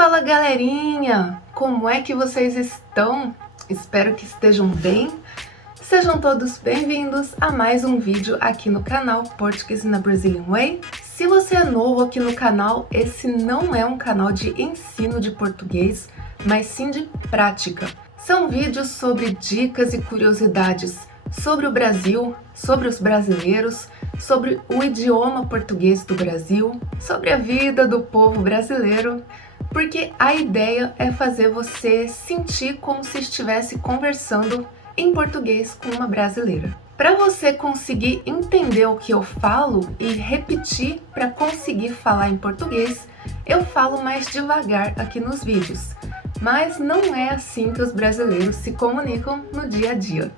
Fala galerinha, como é que vocês estão? Espero que estejam bem. Sejam todos bem-vindos a mais um vídeo aqui no canal Português na Brazilian Way. Se você é novo aqui no canal, esse não é um canal de ensino de português, mas sim de prática. São vídeos sobre dicas e curiosidades sobre o Brasil, sobre os brasileiros, sobre o idioma português do Brasil, sobre a vida do povo brasileiro, porque a ideia é fazer você sentir como se estivesse conversando em português com uma brasileira. Para você conseguir entender o que eu falo e repetir para conseguir falar em português, eu falo mais devagar aqui nos vídeos. Mas não é assim que os brasileiros se comunicam no dia a dia.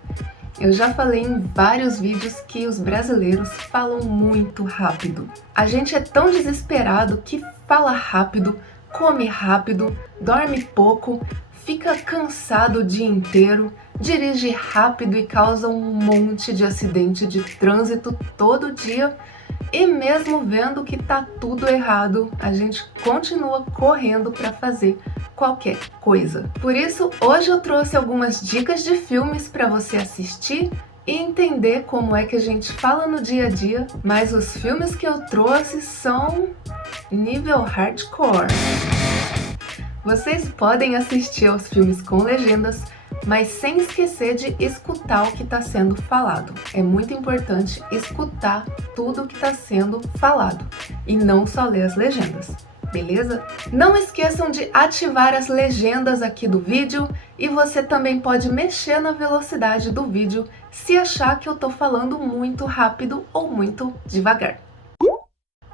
Eu já falei em vários vídeos que os brasileiros falam muito rápido. A gente é tão desesperado que fala rápido, come rápido, dorme pouco, fica cansado o dia inteiro, dirige rápido e causa um monte de acidente de trânsito todo dia. E mesmo vendo que tá tudo errado, a gente continua correndo para fazer qualquer coisa. Por isso, hoje eu trouxe algumas dicas de filmes para você assistir e entender como é que a gente fala no dia a dia, mas os filmes que eu trouxe são nível hardcore. Vocês podem assistir aos filmes com legendas, mas sem esquecer de escutar o que está sendo falado. É muito importante escutar tudo o que está sendo falado e não só ler as legendas, beleza? Não esqueçam de ativar as legendas aqui do vídeo e você também pode mexer na velocidade do vídeo se achar que eu estou falando muito rápido ou muito devagar.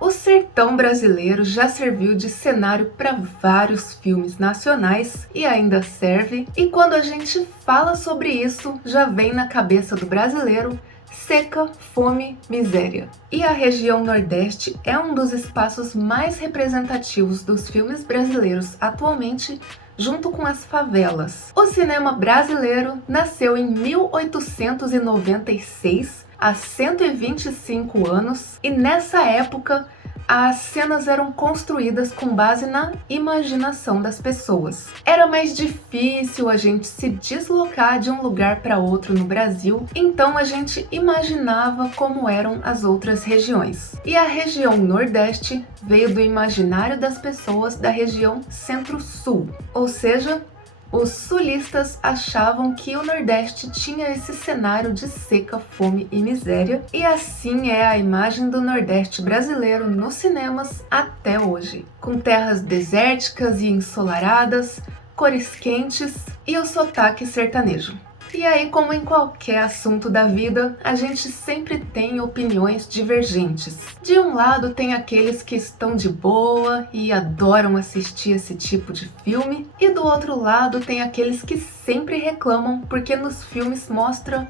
O sertão brasileiro já serviu de cenário para vários filmes nacionais e ainda serve, e quando a gente fala sobre isso, já vem na cabeça do brasileiro seca, fome, miséria. E a região Nordeste é um dos espaços mais representativos dos filmes brasileiros atualmente, junto com as favelas. O cinema brasileiro nasceu em 1896, há 125 anos, e nessa época as cenas eram construídas com base na imaginação das pessoas. Era mais difícil a gente se deslocar de um lugar para outro no Brasil, então a gente imaginava como eram as outras regiões. E a região Nordeste veio do imaginário das pessoas da região Centro-Sul, ou seja, os sulistas achavam que o Nordeste tinha esse cenário de seca, fome e miséria, e assim é a imagem do Nordeste brasileiro nos cinemas até hoje, com terras desérticas e ensolaradas, cores quentes e o sotaque sertanejo. E aí, como em qualquer assunto da vida, a gente sempre tem opiniões divergentes. De um lado tem aqueles que estão de boa e adoram assistir esse tipo de filme, e do outro lado tem aqueles que sempre reclamam porque nos filmes mostra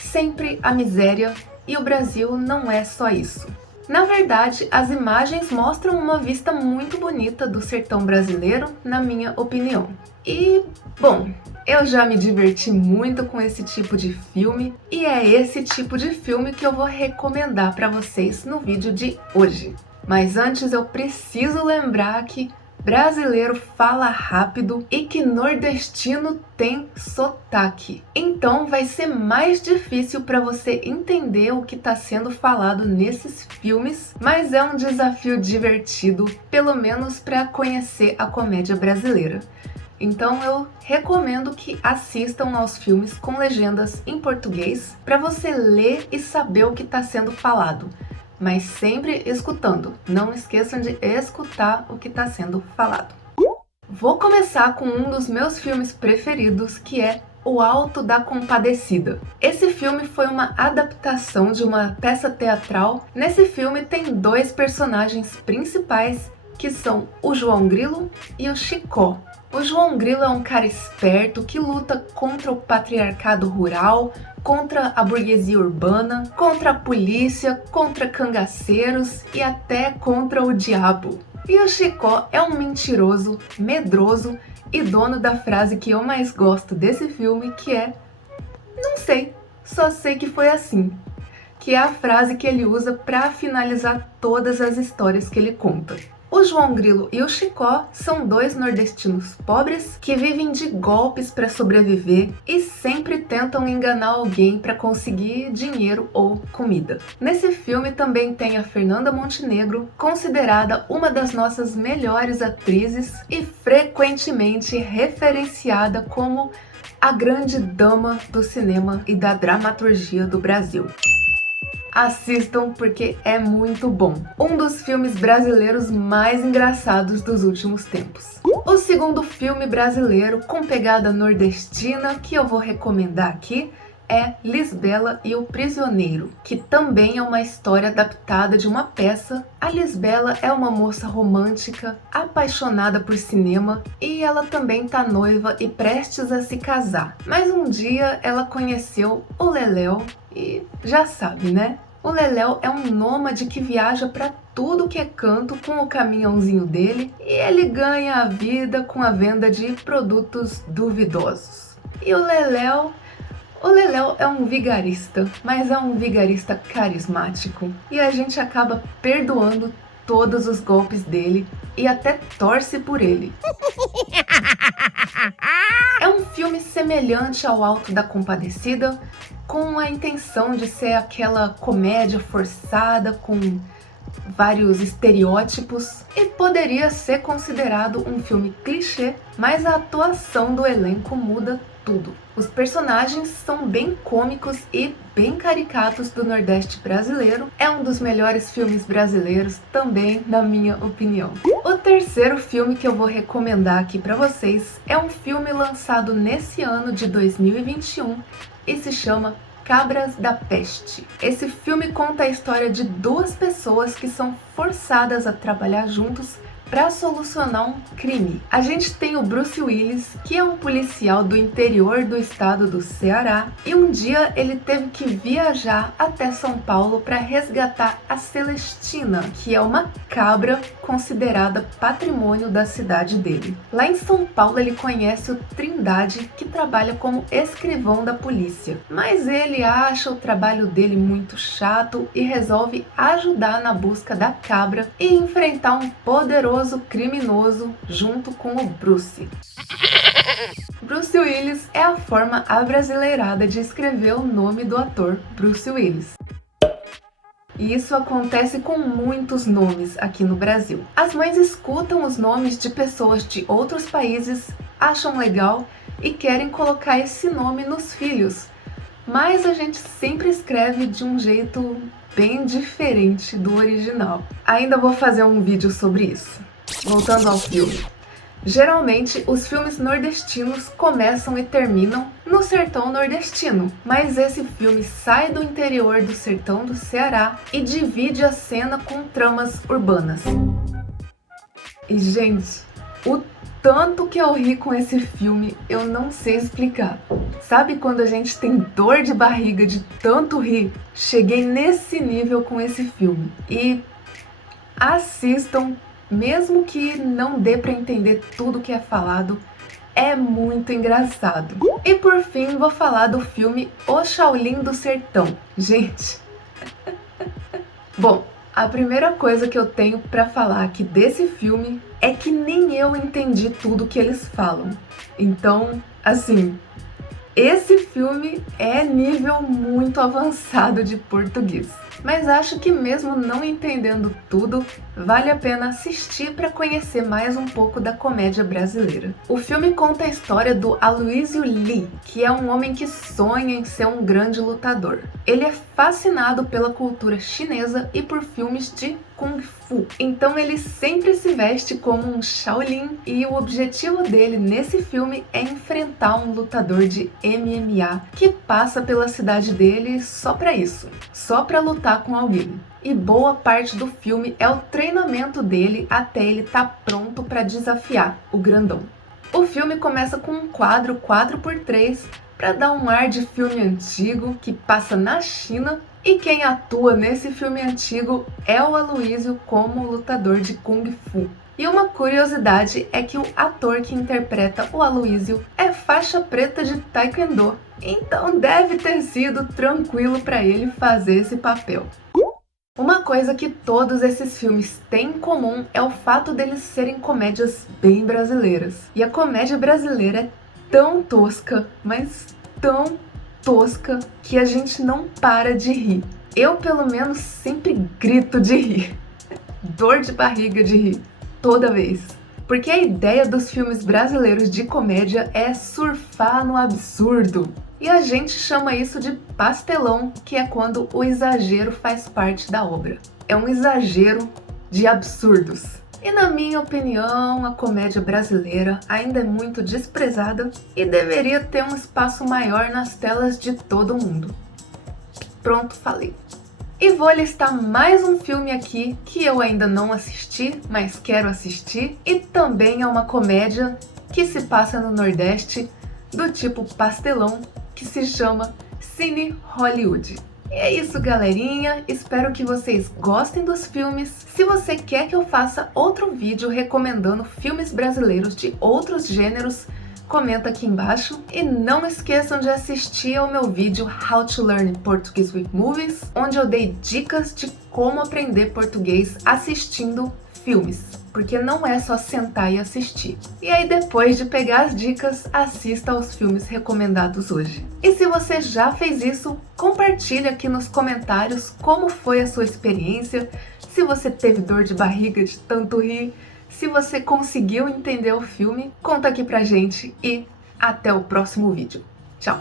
sempre a miséria e o Brasil não é só isso. Na verdade, as imagens mostram uma vista muito bonita do sertão brasileiro, na minha opinião. E, bom, eu já me diverti muito com esse tipo de filme e é esse tipo de filme que eu vou recomendar para vocês no vídeo de hoje. Mas antes eu preciso lembrar que brasileiro fala rápido e que nordestino tem sotaque. Então vai ser mais difícil para você entender o que está sendo falado nesses filmes, mas é um desafio divertido, pelo menos para conhecer a comédia brasileira. Então eu recomendo que assistam aos filmes com legendas em português para você ler e saber o que está sendo falado, mas sempre escutando. Não esqueçam de escutar o que está sendo falado. Vou começar com um dos meus filmes preferidos, que é O Alto da Compadecida. Esse filme foi uma adaptação de uma peça teatral. Nesse filme tem dois personagens principais, que são o João Grilo e o Chicó. O João Grilo é um cara esperto que luta contra o patriarcado rural, contra a burguesia urbana, contra a polícia, contra cangaceiros e até contra o diabo. E o Chicó é um mentiroso, medroso e dono da frase que eu mais gosto desse filme, que é "Não sei, só sei que foi assim", que é a frase que ele usa para finalizar todas as histórias que ele conta. O João Grilo e o Chicó são dois nordestinos pobres que vivem de golpes para sobreviver e sempre tentam enganar alguém para conseguir dinheiro ou comida. Nesse filme também tem a Fernanda Montenegro, considerada uma das nossas melhores atrizes e frequentemente referenciada como a grande dama do cinema e da dramaturgia do Brasil. Assistam porque é muito bom. Um dos filmes brasileiros mais engraçados dos últimos tempos. O segundo filme brasileiro com pegada nordestina que eu vou recomendar aqui é Lisbela e o Prisioneiro, que também é uma história adaptada de uma peça. A Lisbela é uma moça romântica, apaixonada por cinema, e ela também tá noiva e prestes a se casar. Mas um dia ela conheceu o Leléu e já sabe, né? O Leléu é um nômade que viaja para tudo que é canto com o caminhãozinho dele e ele ganha a vida com a venda de produtos duvidosos. E o Leléu é um vigarista, mas é um vigarista carismático. E a gente acaba perdoando todos os golpes dele e até torce por ele. É um filme semelhante ao Alto da Compadecida, com a intenção de ser aquela comédia forçada com vários estereótipos e poderia ser considerado um filme clichê, mas a atuação do elenco muda tudo. Os personagens são bem cômicos e bem caricatos do Nordeste brasileiro. É um dos melhores filmes brasileiros também, na minha opinião. O terceiro filme que eu vou recomendar aqui para vocês é um filme lançado nesse ano de 2021 e se chama Cabras da Peste. Esse filme conta a história de duas pessoas que são forçadas a trabalhar juntos para solucionar um crime. A gente tem o Bruce Willis, que é um policial do interior do estado do Ceará, e um dia ele teve que viajar até São Paulo para resgatar a Celestina, que é uma cabra considerada patrimônio da cidade dele. Lá em São Paulo ele conhece o Trindade, que trabalha como escrivão da polícia, mas ele acha o trabalho dele muito chato e resolve ajudar na busca da cabra e enfrentar um poderoso criminoso junto com o Bruce. Bruce Willis é a forma abrasileirada de escrever o nome do ator Bruce Willis. E isso acontece com muitos nomes aqui no Brasil. As mães escutam os nomes de pessoas de outros países, acham legal e querem colocar esse nome nos filhos. Mas a gente sempre escreve de um jeito bem diferente do original. Ainda vou fazer um vídeo sobre isso. Voltando ao filme. Geralmente, os filmes nordestinos começam e terminam no sertão nordestino, mas esse filme sai do interior do sertão do Ceará e divide a cena com tramas urbanas. E, gente, o tanto que eu ri com esse filme, eu não sei explicar. Sabe quando a gente tem dor de barriga de tanto rir? Cheguei nesse nível com esse filme. E assistam, mesmo que não dê para entender tudo que é falado, é muito engraçado. E por fim, vou falar do filme O Shaolin do Sertão. Gente, bom, a primeira coisa que eu tenho para falar aqui desse filme é que nem eu entendi tudo que eles falam. Então, assim, esse filme é nível muito avançado de português. Mas acho que mesmo não entendendo tudo, vale a pena assistir para conhecer mais um pouco da comédia brasileira. O filme conta a história do Aloysio Lee, que é um homem que sonha em ser um grande lutador. Ele é fascinado pela cultura chinesa e por filmes de Kung Fu. Então ele sempre se veste como um Shaolin e o objetivo dele nesse filme é enfrentar um lutador de MMA que passa pela cidade dele só para isso, só para lutar com alguém. E boa parte do filme é o treinamento dele até ele estar pronto para desafiar o grandão. O filme começa com um quadro 4x3 para dar um ar de filme antigo que passa na China. E quem atua nesse filme antigo é o Aloysio como lutador de Kung Fu. E uma curiosidade é que o ator que interpreta o Aloysio é faixa preta de Taekwondo. Então deve ter sido tranquilo para ele fazer esse papel. Uma coisa que todos esses filmes têm em comum é o fato deles serem comédias bem brasileiras. E a comédia brasileira é tão tosca, mas tão tosca, que a gente não para de rir. Eu, pelo menos, sempre grito de rir. Dor de barriga de rir, toda vez. Porque a ideia dos filmes brasileiros de comédia é surfar no absurdo. E a gente chama isso de pastelão, que é quando o exagero faz parte da obra. É um exagero de absurdos. E na minha opinião, a comédia brasileira ainda é muito desprezada e deveria ter um espaço maior nas telas de todo mundo. Pronto, falei. E vou listar mais um filme aqui que eu ainda não assisti, mas quero assistir. E também é uma comédia que se passa no Nordeste, do tipo pastelão, que se chama Cine Hollywood. E é isso, galerinha. Espero que vocês gostem dos filmes. Se você quer que eu faça outro vídeo recomendando filmes brasileiros de outros gêneros, comenta aqui embaixo. E não esqueçam de assistir ao meu vídeo How to Learn Portuguese with Movies, onde eu dei dicas de como aprender português assistindo filmes. Porque não é só sentar e assistir. E aí, depois de pegar as dicas, assista aos filmes recomendados hoje. E se você já fez isso, compartilhe aqui nos comentários como foi a sua experiência, se você teve dor de barriga de tanto rir, se você conseguiu entender o filme, conta aqui pra gente e até o próximo vídeo. Tchau!